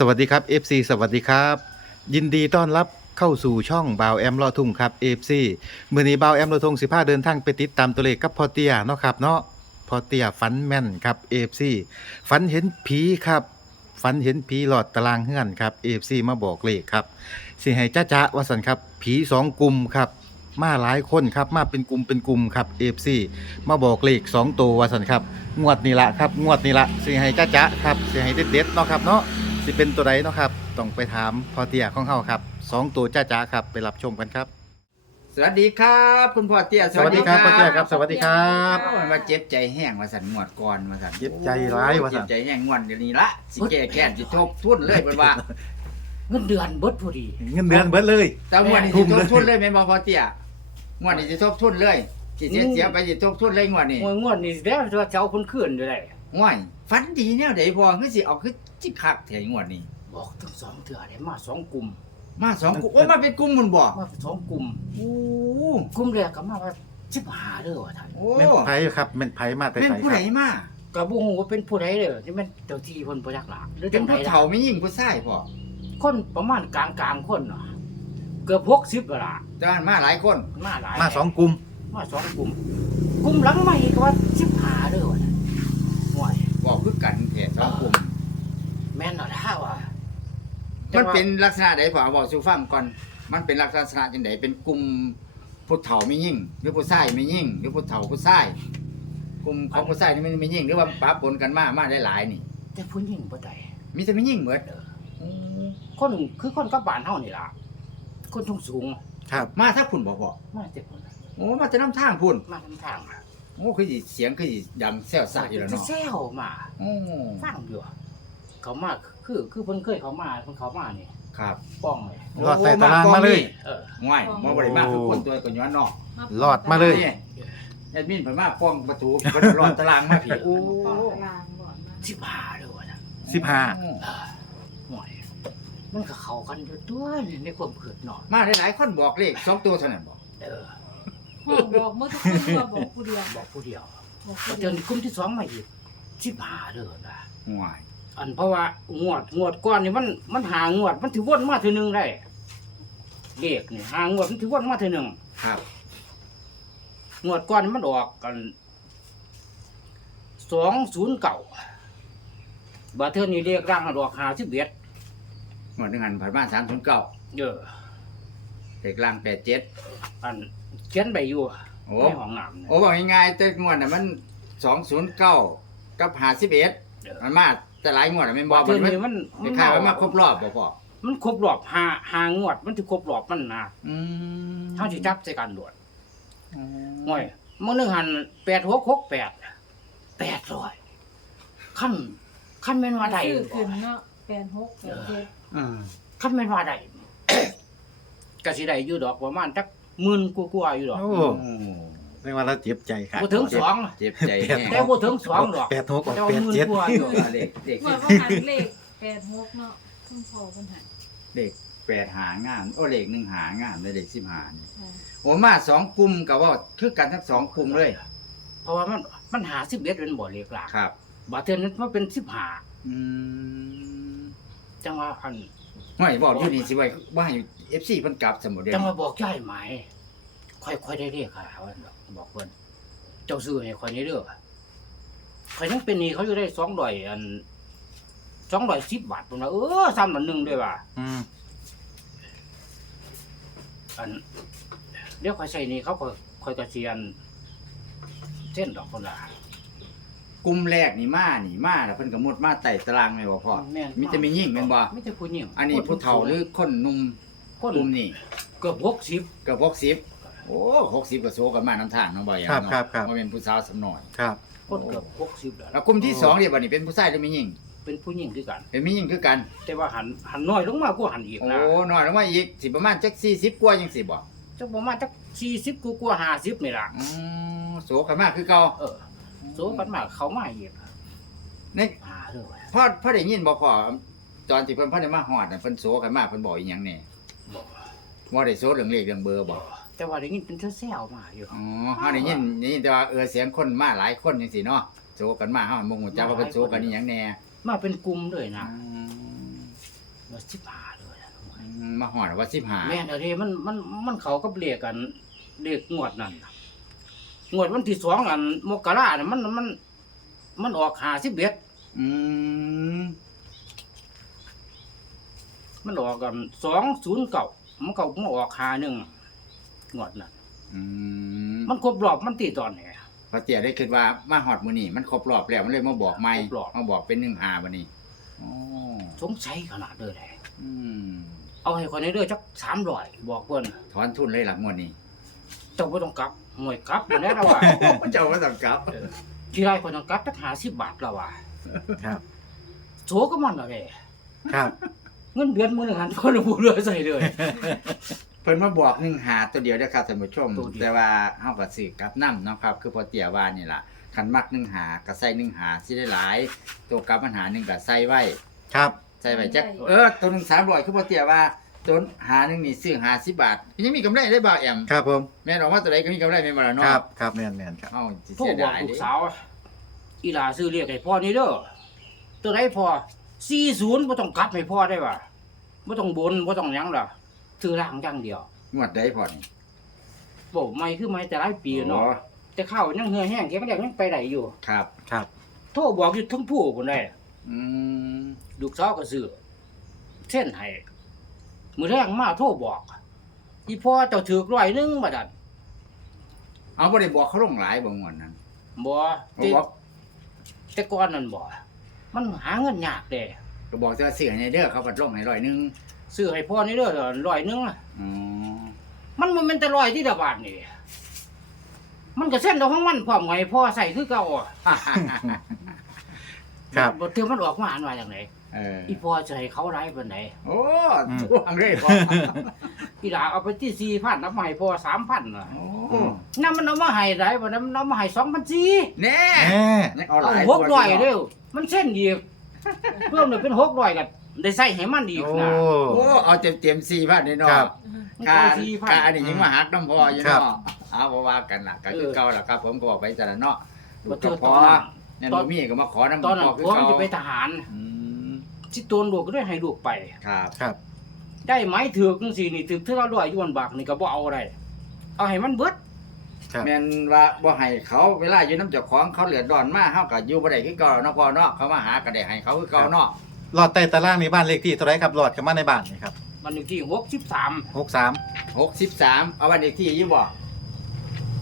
สวัสดีครับ FC สวัสดีครับ ยินดีต้อนรับเข้าสู่ช่องบาวแอมลอทุ่งครับ FC มื้อนี้บาวแอมลอทุ่ง15 เดินทางไปติดตามตัวเลขกับพอเตียเนาะครับเนาะพอเตียฝันแม่นครับ FC ฝันเห็นผีครับฝันเห็นผีหลอดตารางเฮือนครับ FC มาบอกเลขครับสิให้จ้าจ้าวาสันครับผีสองกลุ่มครับมาหลายคนครับมาเป็นกลุ่มเป็นกลุ่มครับ FC มาบอกเลข2ตัววาสันครับงวดนี้ละครับงวดนี้ละสิให้จ้าจ้าครับสิให้เด็ดๆเนาะครับเนาะ สิเป็นตัวใดเนาะครับ ต้องไปถามพอเตียของเฮาครับสองตัวจ้าจ้าครับไปรับชมกันครับ สวัสดีครับ คุณพ่อเตี้ยสวัสดีครับพ่อเตี้ยครับ สวัสดีครับโอ้ยมาเจ็บใจแห้งมาสั่นงวดก่อนมาสั่นเจ็บใจร้ายว่าสั่นเจ็บใจแห้งงวดเดี๋ยวนี้ละสิแก้แค้นสิทบทุนเลยเป็นว่าเงินเดือนเบิดพอดีเงินเดือนเบิดเลยแต่งวดนี้ทุ่สิมทเลยบทุนเลยแม่นบ่พ่อเตี้ยงวดนี้สิทบทุนเลยสิเสียอืมเสียไปสิทบทุนเลยงวดนี้งวดงวดนี่แล้วจะเจ้าคนขึ้นด้วยได้ ง่วยฝันดีแนวใดพ่อคือสิเอาคือจิคักแถงวดนี้ บอกทั้งสองเถื่อได้มาสองกลุ่ม มาสองกลุ่มโอ้ยมาเป็นกลุ่มมันบ่มาสองกลุ่มโอ้กลุ่มแรกก็มาว่าสิบหาเด้อว่าท่านโอ้แม่นไผครับแม่นไผมาแต่เป็นไสผู้คใดรับมา ก็บ่ฮู้ว่าเป็นผู้ใดเด้อที่มันเจ้าที่เพิ่นบ่จักหลาหรือเป็จันงไดผู้ล่ะเฒ่าไม่ยิ่งผู้ชายพ่อคนประมาณกลางๆคนเนาะเกือบ60แล้วล่ะแต่ว่ามาหลายคน มาหลายมาสองกลุ่มมาสองกลุ่ม กลุ่มหลังใหม่ก็ว่าสิบหาเด้อว่าท่านห่วย บอกคือกันแท้สองกลุ่ม แม่นเนาะถ้าว่า มันเป็นลักษณะใดผมบอกสู่ฟังก่อน มันเป็นลักษณะจังไดเป็นกลุ่มผู้เฒ่าไม่ยิ่ง หรือผู้ชายไม่ยิ่ง หรือผู้เฒ่าผู้ชายกลุ่มของผู้ชายนี่มันไม่ยิ่ง หรือว่าปะปนกันมามาหลายๆนี่ แต่ผู้หญิงบ่ได้มีแต่ไม่ยิ่งเหมือนคนคือคนกับบ้านเฮานี่ล่ะ คนสูงสูง ครับ มาถ้าพุ่นบ่พอๆมาแต่คนโอ้มาแต่น้ำทางพุ่นมาทำทางมาโอ้คือสิเสียงคือสิดังแซ่วซ่าอยู่แล้วเนาะแซวมาโอ้ฟังอยู่ เขามาคือคือเพิ่นเคยเขามาเพิ่นเขามานี่ครับ ป้องเลยรอดใส่ตารางมาเลย เออง่ายมาบ่ได้มาคือคนตัวก็ย้อนเนาะรอดมาเลย นี่แอดมินเพิ่นมาป้องประตูเพิ่นรอดตารางมาพี่โอ้สิบห้าเลยว่ะนะสิบห้าเออห่วยมันก็เข้ากันอยู่ตัวนี่ในความเกิดนอนมาหลายๆคนบอกเลขสองตัวเท่านั้นบ่เออบอกเมื่อทุกคนว่าบอกผู้เดียวบอกผู้เดียวบอกพผู้อเดีเจยวอในกลุ่มที่สองมาอีกสิบห้าเด้อนะห่วย อันเพราะว่างวดงวดก้อนนี่มันมันหางวด มันถือวนมาทีหนึงได้เลขนี่หางวดมันถือวนมาทีหนึงครับงวดก้อนนี่มันออกกันสองศูนย์เก่าบาเทอร์นี่เรียกร่างอันออกหาสิบเอ็ดหมดหนึ่งหันผ่านมาสามศูนย์เก้าเออเด็กล่างแปดเจ็ดอันเขียนใบอยู่โอ้ในห้องน้ำเนี่ยโอ้บอกง่ายๆแต่งวดน่ะมันสองศูนย์เก้ากับหาสิบเอ็ดเออมันมา แต่หลายงวดน่ะแมันบบาอกเทมัอนร์มันนี่มันคล้ายๆว่ามาครบรอบบ่พอมันครบรอบหาหางวด มันถือครบรอบมันนะอืมเท่าที่จับใส่การด่วนอืมห่วยมื่อหนึ่งหันแปดหกหกแปดแปดร้อยขั้นขั้นเป็นว่าใดชื่อขึ้นเนาะแปดหกแปดเจ็ดอืมขั้นเป็นว่าใดกะสิได้อยู่ดอกประมาณจักหมื่นกว่าๆอยู่ดอก โอ้โอ้ เรียกว่าเราเจ็บใจครับบ่ถึงสองเจ็บใจแห้งแต่บ่ถึงสองดอกแปดหกออกแต่ว่าแปดหมื่นเจ็ดกว่าอยู่ เด็กเด็กเมื่อเขาหันเลขแปดหกเนาะเพิ่งพอปัญหาเด็กแปดหางามโอ้เลขหนึ่งหางามเลยเด็กสิบหานี่อ่าโอ้มาสองกลุ่มกับว่าคือกันทั้งสองกลุ่มเลยเพราะว่ามันมันหาสิบเอ็ดเป็นบ่อเล็กหลากครับบาเทอนั้นมันเป็นสิบหาอืมจังว่าอันไม่บอกอยู่นี่สิไว้ว่าให้เอฟซีเพิ่นกลับสมุดเดียวจังนี้ว่าบอกย้ายไหม ค่อยค่อยได้เรียกค่ะว่าดอกบอกเพิ่นเจ้าซื้อให้ค่อยนี้เด้อค่อยยังเป็นหนี้เขาอยู่ได้สองร้อยอันสองร้อยสิบบาทพุ่นว่าเออซ้ำอันหนึงด้วยว่าอืมอันเดี๋ยวค่อยใส่หนี้เขาก็ค่อยกระเซียนเส้นดอกคนละกลุ่มแรกนี่มานี่มาแล้วเพิ่นก็มุดมาไต่ตารางแม่นบ่พ่อแม่นมีแต่มียิ่งแม่นบ่มีแต่ผู้หญิงอันนี้ผู้เฒ่าหรือคนหนุ่มคนกลุ่มนี่เกือบหกสิบเกือบ60 โอ้60ก็โซกันมานํทางเนาะบ่อย่างครับเนาะครับครับบ่แม่นผู้สาวสำน้อยครับ คนเกือบหกสิบแล้วแล้วกลุ่มที่สองนี่บัดนี้เป็นผู้ชายหรือมีหญิงเป็นผู้หญิงด้วยกัน เป็นมีหญิงคือกัน แต่ว่าหันหันน้อยลงมากกว่าหันอีกโอ้นะน้อยลงมาอีกสิประมาณจัก40กว่าจังสิบ่จักประมาณจักสี่สิบกว่าห้าสิบนี่ล่ะอือโซกันมาคือเก่าเออโซกันมาเขามาอีกในหาเด้อว่ะพ่อพ่อได้ยินบ่พ่อตอนที่เพิ่นพ่อได้มาฮอดน่ะเพิ่นโซกันมาเพิ่นบอกอีหยังแน่บอกบ่ได้โซเรื่องเลขเรื่องเบอร์บ่ แต่ว่าได้ยินเป็นแซวๆมาอยู่ อ๋อเฮาได้ยินได้ยินแต่ว่าเออเสียงคนมาหลายคนจังซี่เนาะโซกันมาเฮาบ่ฮู้จักว่าเพิ่นโซกันอีหยังแน่มาเป็นกลุ่มเลยนะอืมว่าสิบห้าเลยนะอืมมาหอดว่าสิบหาแม่นอะไรมันมันมันเขาก็เรียกกันเรียกงวดนั่นน่ะงวดวันที่สองอันมกราเนี่ยมันมัน มันออกหาสิบเอ็ดอืมมันออกกันสองศูนย์เก่ามันเก่ามันออกหาหนึ่ง งวดนั่นอืมมันครบรอบมันตีตอนไหนพอเตียได้คิดว่ามาหอดมือนี่มันครบรอบแล้วมันเลยมาบอกไม่ครบรอบ มาบอกเป็นหนึ่งหาวันนี้อ๋อสงสัยขนาดเลยแหละอืมเอาให้คนนี้เด้อจักสามร้อยบอกเพิ่นถอนทุนเลยหลังงวดนี้ เจ้าบ่ต้องกลับหน่วยกลับอยู่แล้วว่า เจ้าก็ต้องกลับที่ไรคนต้องกลับจักหาสิบบาทแล้วว่าครับ โถก็มันอะไรครับ เงินเดือนมื้อหนึงหันคนละผู้เรือใส่เลยเพิ่นมาบอกหนึ่งหาตัวเดียวนะครับท่านผู้ชม ตัวเดียว แต่ว่าเฮาก็ซื้อกลับนํเนาะครับ คือพอเตียว่านี่ล่ะคันมักหนึ่งหาก็ใส่หนึ่งหาสิได้หลาย ตัวกลับปัญหาหนึ่งก็ใส่ไว้ ครับ ใส่ไว้จักเออตัวหนึ่งสามร้อยคือพอเตียว่าตัวหาหนึ่งนี่ซื้อหาสิบบาทยังมีกำไรได้บ่าวแอมครับผมแม่นออกมาตัวใดก็มีกำไรแม่นบ่ล่ะคเนาะรับครับแม่นแม่นครับเอ้าสิโทรเสียบอกดายลูกเด้สาว อีหลาซื้อเรียกให้พ่อนี่เด้อตัวไหนพ่อ40บ่ต้องกลับให้พ่อได้ว่ะบ่ต้องบนบ่ต้องหยังล่ะ ซื้อร่างอย่างเดียวงวดใดพอนี่บ่ไม่คือไม่แต่หลายปีเนาะอ๋อแต่ข้าวยังเหือแห้งแกก็ยังไปได้อยู่ ครับ ครับ โทรบอกอยู่ทั้งผู้พุ่นได้อืมลูกสาวก็ซื้อเส้นให้มื้อแรงมาโทรบอกอีพ่อเจ้าถือกร้อยหนึงบัดนั้นเอาบ่ได้บอกเขาลงหลายบ่งวดนั้นบ่บ่แต่บอกแต่ก่อนนั่นบ่มันหาเงินยากเด้ก็บอกแต่ว่าซื้อให้เด้อเขาบัดลงให้ร้อยหนึง ซื้อให้พ่อนี่เด้อร้อยหนึงอะอ๋อมันบ่แมันเป็นแต่ร้อยที่ละบาทนี่มันก็เส้นดอกของมันพร้อมไงพ่อใส่คือเก่าอะครับบ่ถือมันออกมาอันว่าจังไดเอออีพ่อจะให้เขาร้ายปานใดโอ้อืมทวงเลยพออีหลาเอาไปที่4,000นับมาให้พ่อ3,000น่ะโอ้นำมันเอามาให้ได้บ่นำมันเอามาให้2,400แน่แหมยังเอาหเอาลายหกร้อยเด้อมันเส้นอีกเพิ่มเลยเป็น600ก็ ได้ใส่ให้มันอีกโอ้ นะโอ้เอาเต็มเต็มสี่พันนี่เนาะครับ มันค่าเอา4,000ค่าอันนี้ยังมาหักน้ำพออยู่ครับ เนาะเอาบ่ว่ากันล่ะก็คือเออเก่าล่ะครับ ผมก็บอกไปแต่ละเนาะบ่เจอพตออนนั้นเนี่ยตอน บ่มีก็มาขอน้ำตอนนั้นพ่คือผมเก่าจะไปทหารอืมสิโตนลูกก็ได้ให้ลูกไป ครับ ครับ ได้ไหมถือกจังซี่นี่ถือกเท่าร้อยอยวนบากนี่ก็บ่เอาได้เอาให้มันเบิด ครับ แม่นว่าบ่ให้เขาเวลาอยู่น้ำเจ้าของเขาเลือดร้อนมาเฮาก็อยู่บ่ได้คือเก่าเนาะพ่อเนาะเขามาหาก็ได้ให้เขาคือเก่าเนาะ รอดใต้ตารางนี่บ้านเลขที่เท่าไหรครับรอดเข้ามาในบ้านนี่ครับมันอยู่ที่63หกสาม63เอาวันเด็กที่อยู่บ่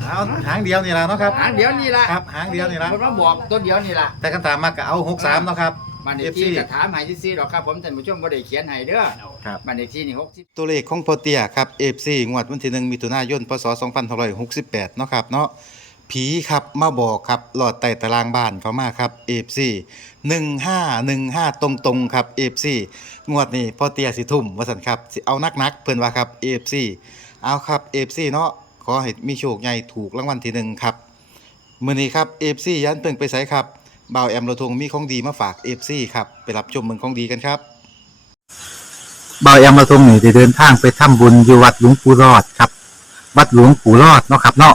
เอาหางเดียวนี่ละเนาะครับหางเดียวนี่ล่ะครับหางเดียวนี่ละเพิ่นมาบอกตัวเดียวนี่ล่ะแต่คันถามมากก็เอาหกสามเนาะครับบ้านเลขที่ก็ถามให้ซื่อๆหรอกครับผมท่านผู้ชมบ่ได้เขียนให้เด้อครับบ้านเลขที่นี่60ตัวเลขของพอเตียครับ FC งวดวันที่1มิถุนายนพศ2568เนาะครับเนาะ ผีครับมาบอกครับหลอดใต้ตารางบ้านเขามาครับ FC 1515ตรงๆครับ FC งวดนี้พอเตียสิทุ่มว่าซั่นครับสิเอานักๆเพิ่อนว่าครับ FC เอาครับ FC เนาะขอให้มีโชคใหญ่ถูกรางวัลที่หนึ่งครับมือนี้ครับ FC ยันเพิ่งไปไสครับบ่าวแอมโรทงมีของดีมาฝาก FC ครับไปรับชมเมืองของดีกันครับเบาวแอมมาทงนี่ได้เดินทางไปทำบุญอยู่วัดหลวงปู่รอดครับ วัดหลวงปู่รอดเนาะครับเนาะ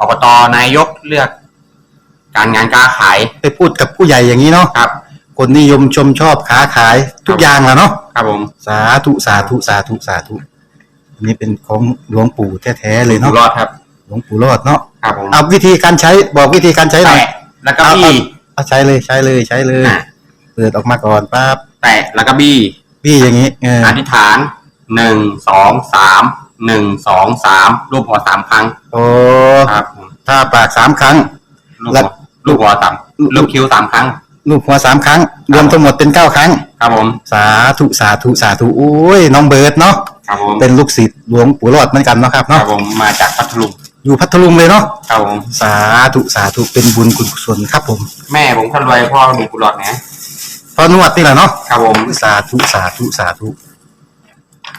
อบตนายกเลือก การงานการขายไปพูดกับผู้ใหญ่อย่างนี้เนาะครับ คนนิยมชมชอบค้าขายทุกอย่างแหละเนาะครับผมสาธุสาธุสาธุสาธุอันนี้เป็นของหลวงปู่แท้ๆเลยอยู่เนาะรอดครับ หลวงปู่รอดเนาะครับผมเอาวิธีการใช้บอกวิธีการใช้หน่อย แตะแล้วก็บี้ เอาใช้เลยใช้เลยใช้เลย อะ เปิดออกมาก่อนปั๊บแตะแล้วก็บี้พี่อย่างนี้เอออธิษฐานหนึ่งสองสาม หนึ่งสองสามรูปหัวสามครั้งโอ้ครับผมถ้าปากสามครั้ง ลูกแล้หัววลูกหัวสามลูกคิ้วสามครั้ง ลูกหัวสามครั้ง รวมทั้งหมดเป็นเก้าครั้ง ครับผมสาธุสาธุสาธุโอ้ยน้องเบิร์ดเนาะครับผมเป็นลูกศิษย์หลวงปู่รอดเหมือนกันเนาะครับครัเนาะบผมมาจากพัทลุงอยู่พัทลุงเลยเนาะครับผมสาธุสาธุเป็นบุญกุศลครับผมแม่ผมคนรวยพ่อมีกุหลาบนะพอนวดนี่แหละเนาะครับผมสาธุสาธุสาธุ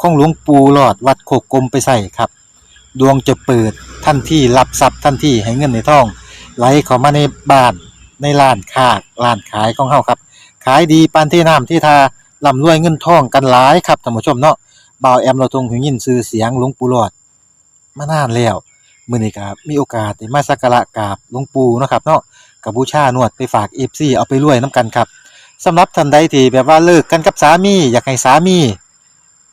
ของหลวงปู่หลอดวัดโคกกลมไปใส่ครับ ดวงจะเปิดทันที่รับทรัพย์ทันที่ให้เงินในท้อง ไหลเข้ามาในบ้านในร้านค้าร้านขายของเฮาครับ ขายดีปานที่น้ำที่ทาร่ำรวยเงินทองกันหลายครับท่านผู้ชมเนาะบ่าวแอมเราทรงหูยินชื่อเสียงหลวงปู่หลอดมานานแล้วมื้อนี้ก็มีโอกาสได้มาสักการะกราบหลวงปู่เนาะครับเนาะกับบูชานวดไปฝาก FC เอาไปรวยนํกันครับสำหรับท่านใดที่แบบว่าเลิกกันกับสามี อยากให้สามี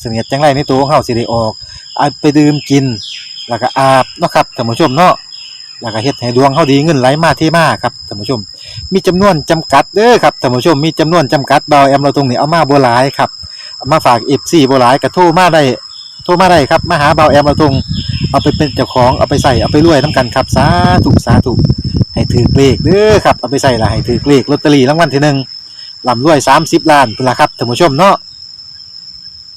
เสนียดจังไรในตัวของเฮาสิได้ออกเอาไปดื่มกิน แล้วก็อาบเนาะครับท่านผู้ชมเนาะแล้วก็เฮ็ดให้ดวงเฮาดีเงินไหลมาเทมาครับท่านผู้ชม มีจำนวนจำกัดเด้อครับท่านผู้ชมมีจำนวนจำกัดเบาแอมเราตรงนี้เอามาบ่หลายครับเอามาฝาก FC บ่หลายก็โทรมาได้โทรมาได้ครับมาหาเบาแอมเราตรงเอาไปเป็นเจ้าของเอาไปใส่เอาไปรวยนํกันครับสาธุสาธุให้ถือเลขเด้อครับเอาไปใส่ละให้ถือเลขลอตเตอรี่รางวัลที่หนึ่งลำรวยสามสิบล้านพุ่นละครับท่านผู้ชมเนาะ